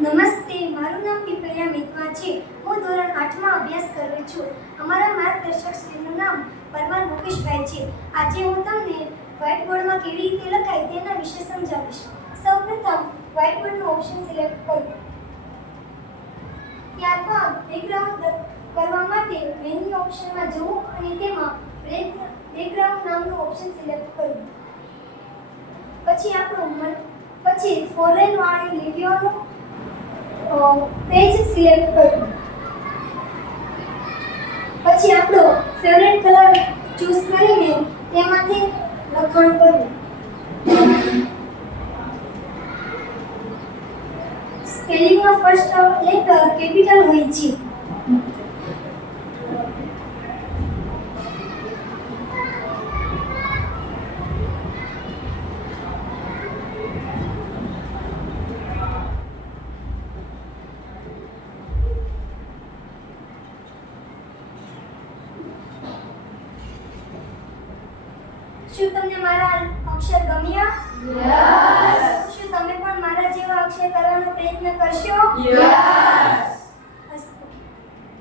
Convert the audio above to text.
નમસ્તે, મારું નામ પીપળિયા મિતવા છે. હું ધોરણ 8 માં અભ્યાસ કરું છું. અમારા માર્ગદર્શક શ્રીનું નામ પરમાર મુકેશભાઈ છે. આજે હું તમને વ્હાઇટ બોર્ડમાં કેવી રીતે લખાય તેના વિશે સમજાવીશ. સૌપ્રથમ વ્હાઇટ બોર્ડનું ઓપ્શન સિલેક્ટ કરો. ત્યારબાદ બેકગ્રાઉન્ડ કરવા માટે મેન્યુ ઓપ્શનમાં જવું અને તેમાં બેકગ્રાઉન્ડ નામનું ઓપ્શન સિલેક્ટ કરવું. પછી ફોરેન વાળી લીટીઓનું પેજ સિલેક્ટ કરવું. પછી આપણો ફેવરેટ કલર ચૂઝ કરીને તેમાંથી લખાણ કરવું. સ્પેલિંગનો ફર્સ્ટ લેટર કેપિટલ હોય છે. શું તમને મારા અક્ષર ગમ્યા? યસ. શું તમે પણ મારા જેવા અક્ષર કરવાનો પ્રયત્ન કરશો? યસ.